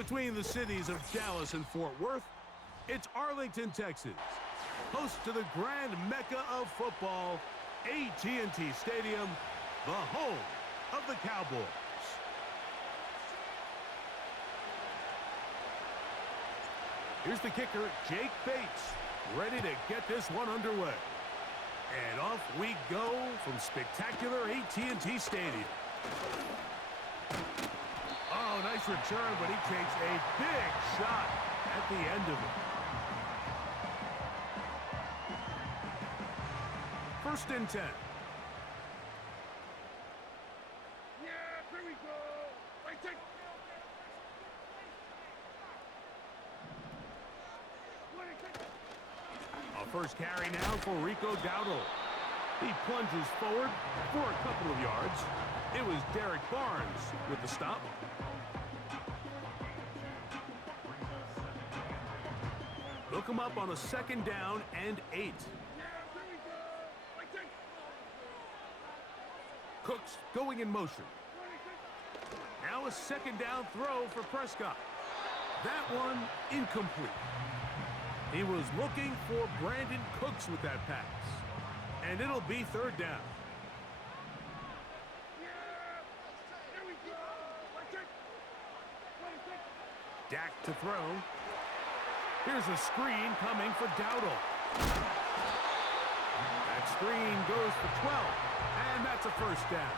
between the cities of Dallas and Fort Worth, it's Arlington, Texas, host to the grand mecca of football, AT&T Stadium, the home of the Cowboys. Here's the kicker, Jake Bates, ready to get this one underway. And off we go from spectacular AT&T Stadium. Oh, nice return, but he takes a big shot at the end of it. 1st and 10. Yeah, here we go. Right take. A first carry now for Rico Dowdle. He plunges forward for a couple of yards. It was Derek Barnes with the stop. Look him up on a 2nd down and 8. Cooks going in motion. Now a 2nd down throw for Prescott. That one incomplete. He was looking for Brandon Cooks with that pass. And it'll be 3rd down. Dak to throw. Here's a screen coming for Dowdle. That screen goes for 12, and that's a 1st down.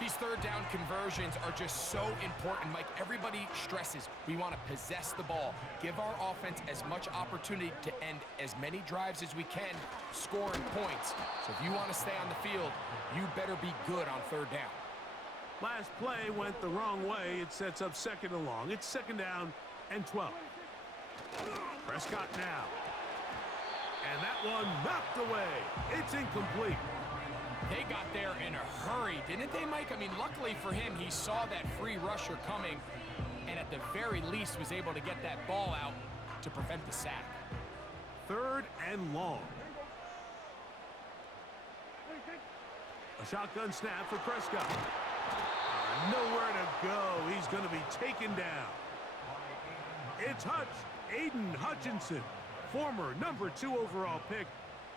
These 3rd down conversions are just so important, Mike. Everybody stresses we want to possess the ball, give our offense as much opportunity to end as many drives as we can, scoring points. So if you want to stay on the field, you better be good on 3rd down. Last play went the wrong way. It sets up 2nd and long. It's 2nd down and 12. Prescott now. And that one knocked away. It's incomplete. They got there in a hurry, didn't they, Mike? I mean, luckily for him, he saw that free rusher coming and at the very least was able to get that ball out to prevent the sack. 3rd and long. A shotgun snap for Prescott. Nowhere to go. He's going to be taken down. It's Hutch, Aiden Hutchinson, former number 2 overall pick,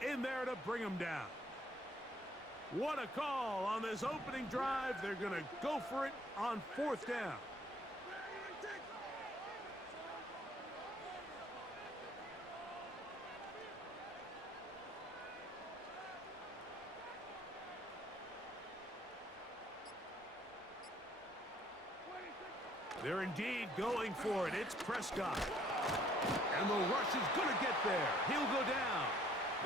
in there to bring him down. What a call on this opening drive. They're going to go for it on 4th down. They're indeed going for it. It's Prescott. And the rush is going to get there. He'll go down.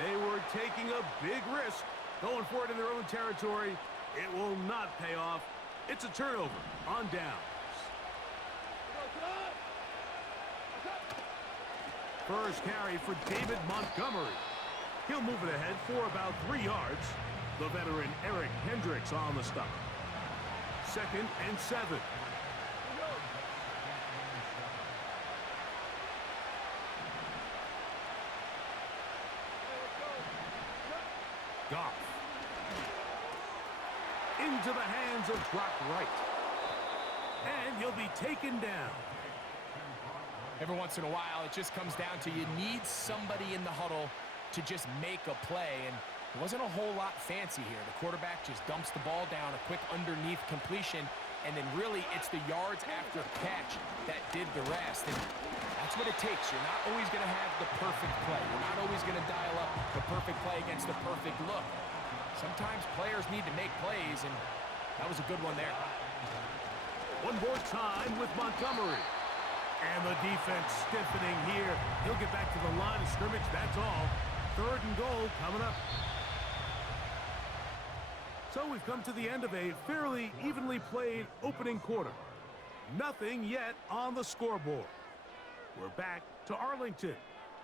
They were taking a big risk, going for it in their own territory. It will not pay off. It's a turnover on downs. First carry for David Montgomery. He'll move it ahead for about 3 yards. The veteran Eric Hendricks on the stop. 2nd and 7. Goff. Into the hands of Brock Wright. And he'll be taken down. Every once in a while, it just comes down to you need somebody in the huddle to just make a play. And it wasn't a whole lot fancy here. The quarterback just dumps the ball down, a quick underneath completion, and then really it's the yards after catch that did the rest. And that's what it takes. You're not always going to have the perfect play. You're not always going to dial up the perfect play against the perfect look. Sometimes players need to make plays, and that was a good one there. One more time with Montgomery. And the defense stiffening here. He'll get back to the line of scrimmage, that's all. 3rd and goal coming up. So we've come to the end of a fairly evenly played opening quarter. Nothing yet on the scoreboard. We're back to Arlington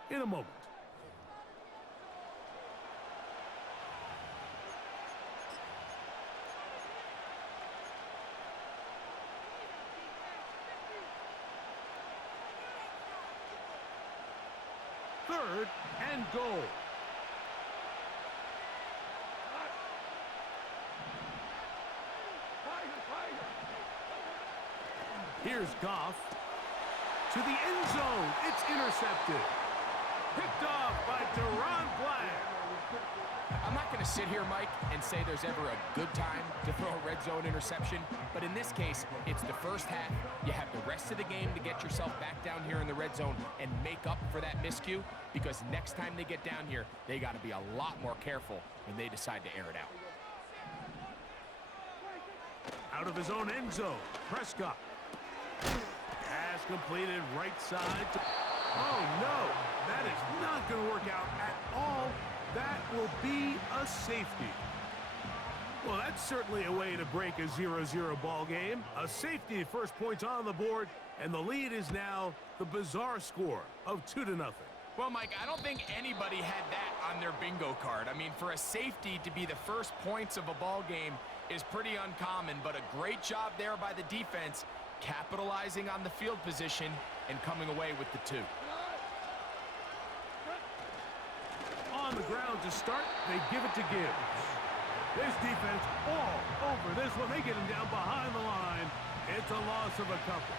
in a moment. Third and goal. Here's Goff. To the end zone. It's intercepted. Picked off by Deron Black. I'm not going to sit here, Mike, and say there's ever a good time to throw a red zone interception, but in this case, it's the first half. You have the rest of the game to get yourself back down here in the red zone and make up for that miscue, because next time they get down here, they got to be a lot more careful when they decide to air it out. Out of his own end zone, Prescott. Pass completed right side. Oh, no. That is not going to work out at all. That will be a safety. Well, that's certainly a way to break a 0-0 ball game. A safety, first points on the board, and the lead is now the bizarre score of 2-0. Well, Mike, I don't think anybody had that on their bingo card. I mean, for a safety to be the first points of a ball game is pretty uncommon, but a great job there by the defense, capitalizing on the field position and coming away with the 2. On the ground to start, they give it to Gibbs. This defense all over this one. They get him down behind the line. It's a loss of a couple.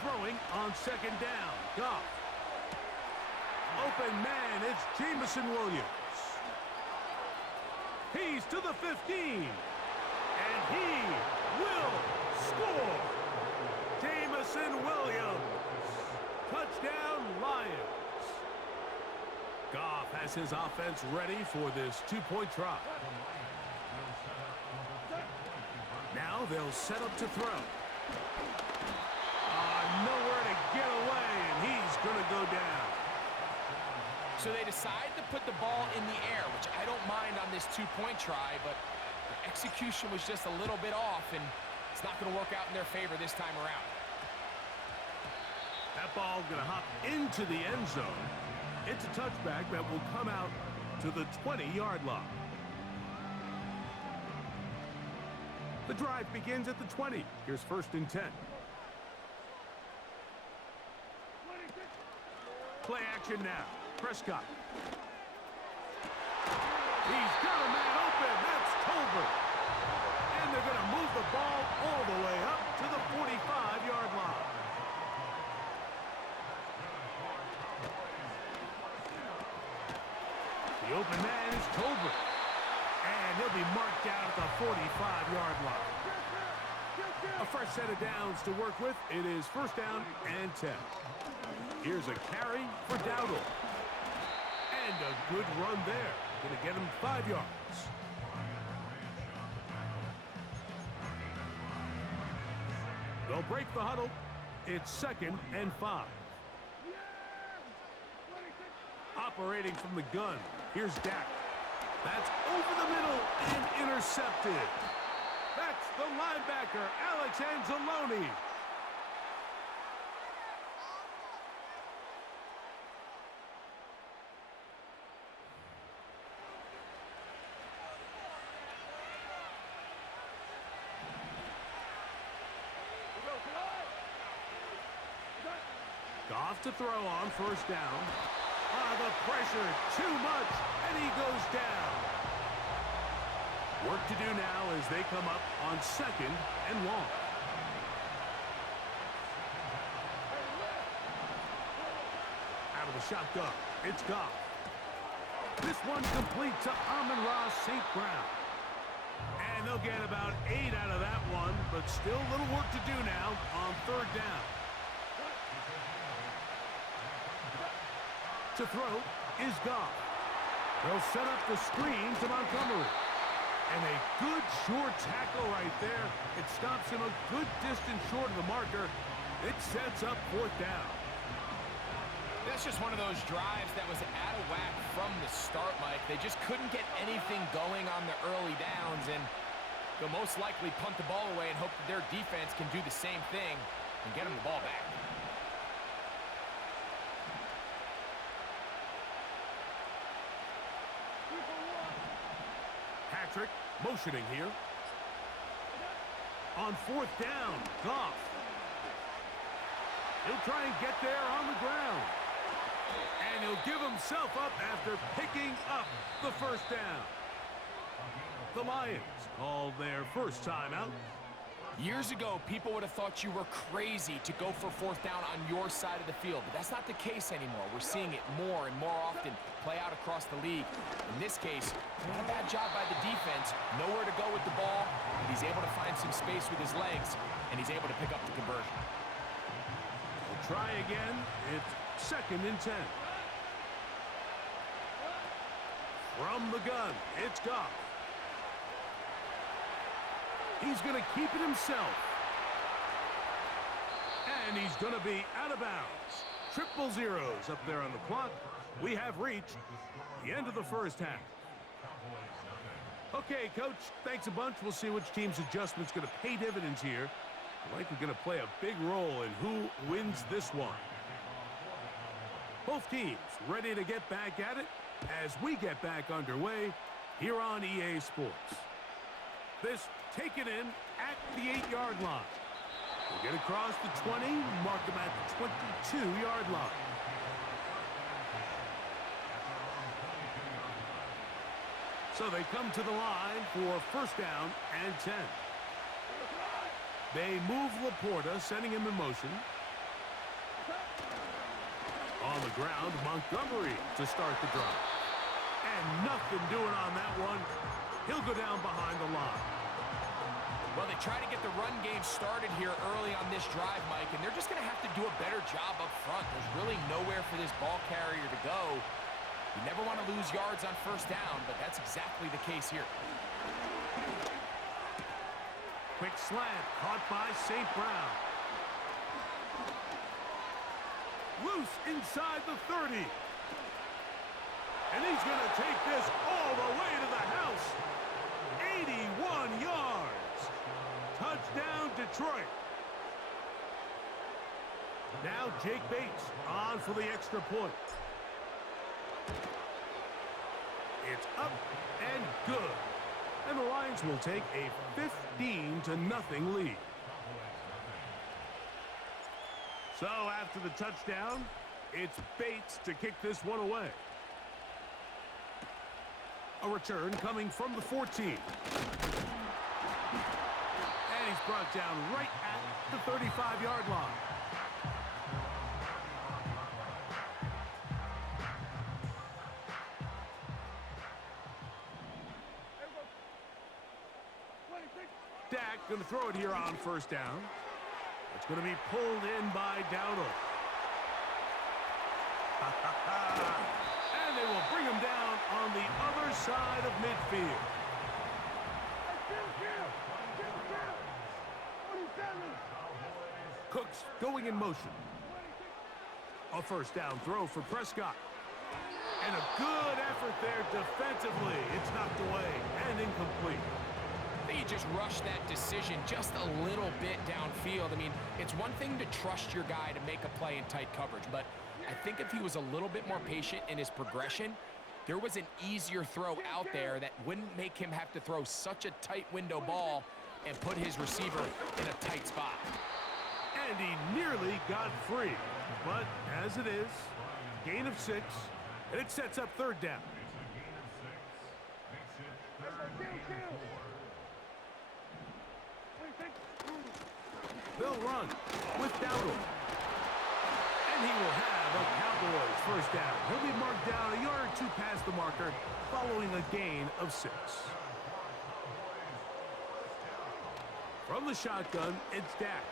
Throwing on second down. Goff. Open man, it's Jameson Williams. He's to the 15. And he will score. Jameson Williams. Touchdown, Lions. Goff has his offense ready for this 2-point try. Now they'll set up to throw. Nowhere to get away, and he's going to go down. So they decide to put the ball in the air, which I don't mind on this 2-point try, but the execution was just a little bit off, and it's not going to work out in their favor this time around. That ball going to hop into the end zone. It's a touchback that will come out to the 20-yard line. The drive begins at the 20. Here's 1st and 10. Play action now. Prescott. He's got a man open. That's Tolbert. And they're going to move the ball all the way up to the 45-yard line. The open man is Tolbert. And he'll be marked down at the 45-yard line. A fresh set of downs to work with. It is 1st down and 10. Here's a carry for Dowdle. And a good run there. Going to get him 5 yards. They'll break the huddle. It's 2nd and 5. Operating from the gun. Here's Dak. That's over the middle and intercepted. That's the linebacker, Alex Anzalone. Goff to throw on 1st down. The pressure, too much, and he goes down. Work to do now as they come up on 2nd and long. Out of the shotgun, it's Goff. This one complete to Amon-Ra St. Brown. And they'll get about 8 out of that one, but still a little work to do now on 3rd down. To throw is Goff. They'll set up the screen to Montgomery. And a good short tackle right there. It stops him a good distance short of the marker. It sets up 4th down. That's just one of those drives that was out of whack from the start, Mike. They just couldn't get anything going on the early downs, and they'll most likely punt the ball away and hope that their defense can do the same thing and get them the ball back. Patrick motioning here. On 4th down, Goff. He'll try and get there on the ground. And he'll give himself up after picking up the 1st down. The Lions call their first timeout. Years ago, people would have thought you were crazy to go for fourth down on your side of the field, but that's not the case anymore. We're seeing it more and more often play out across the league. In this case, not a bad job by the defense. Nowhere to go with the ball, but he's able to find some space with his legs, and he's able to pick up the conversion. We'll try again. It's 2nd and 10. From the gun, it's Goff. He's going to keep it himself. And he's going to be out of bounds. Triple zeros up there on the clock. We have reached the end of the first half. Okay, Coach, thanks a bunch. We'll see which team's adjustment's going to pay dividends here. I think we're going to play a big role in who wins this one. Both teams ready to get back at it as we get back underway here on EA Sports. This taken in at the 8-yard line. We'll get across the 20, mark them at the 22-yard line. So they come to the line for first down and 10. They move Laporta, sending him in motion. On the ground, Montgomery to start the drive. And nothing doing on that one. He'll go down behind the line. Well, they try to get the run game started here early on this drive, Mike, and they're just going to have to do a better job up front. There's really nowhere for this ball carrier to go. You never want to lose yards on first down, but that's exactly the case here. Quick slant, caught by St. Brown. Loose inside the 30. And he's going to take this all the way to the house. 81 yards. Touchdown, Detroit. Now Jake Bates on for the extra point. It's up and good. And the Lions will take a 15-0 lead. So after the touchdown, it's Bates to kick this one away. A return coming from the 14. And he's brought down right at the 35-yard line. Dak going to throw it here on first down. It's going to be pulled in by Dowdle. And they will bring him down on the other side of midfield. Cooks going in motion. A first down throw for Prescott. And a good effort there defensively. It's knocked away and incomplete. You just rush that decision just a little bit downfield. I mean, it's one thing to trust your guy to make a play in tight coverage, but I think if he was a little bit more patient in his progression, there was an easier throw out there that wouldn't make him have to throw such a tight window ball and put his receiver in a tight spot. And he nearly got free. But as it is, gain of 6, and it sets up third down. They'll run with Dowdle. And he will have a Cowboys first down. He'll be marked down a yard or two past the marker following a gain of 6. From the shotgun, it's Dak.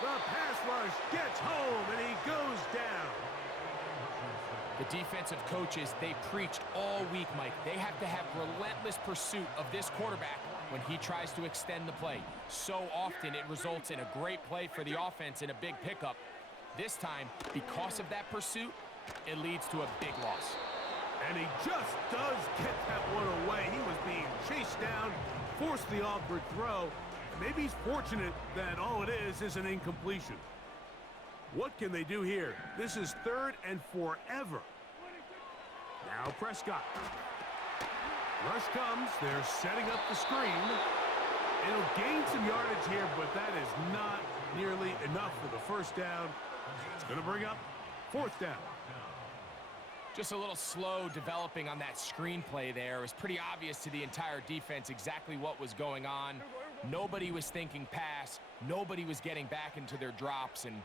The pass rush gets home, and he goes down. The defensive coaches, they preached all week, Mike. They have to have relentless pursuit of this quarterback when he tries to extend the play. So often it results in a great play for the offense and a big pickup. This time, because of that pursuit, it leads to a big loss. And he just does get that one away. He was being chased down, forced the awkward throw. Maybe he's fortunate that all it is an incompletion. What can they do here? This is 3rd and forever. Now Prescott. Rush comes. They're setting up the screen. It'll gain some yardage here, but that is not nearly enough for the first down. It's going to bring up 4th down. Just a little slow developing on that screenplay there. It was pretty obvious to the entire defense exactly what was going on. Nobody was thinking pass. Nobody was getting back into their drops, and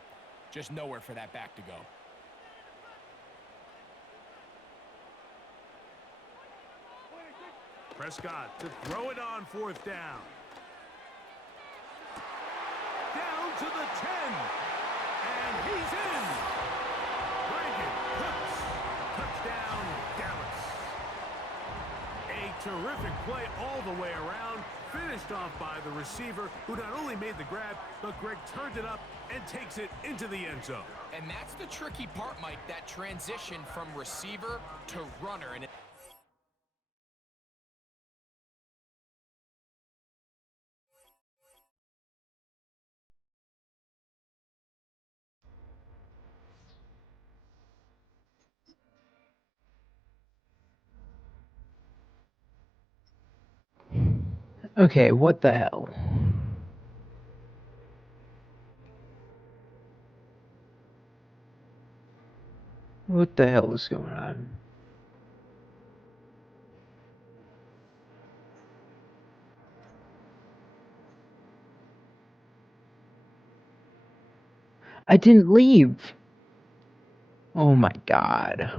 just nowhere for that back to go. Prescott to throw it on fourth down. Down to the 10. And he's in. Brandon Cooks. Touchdown, Dallas. A terrific play all the way around. Finished off by the receiver, who not only made the grab, but Greg turned it up and takes it into the end zone. And that's the tricky part, Mike, that transition from receiver to runner. And Okay, what the hell? What the hell is going on? I didn't leave. Oh my god.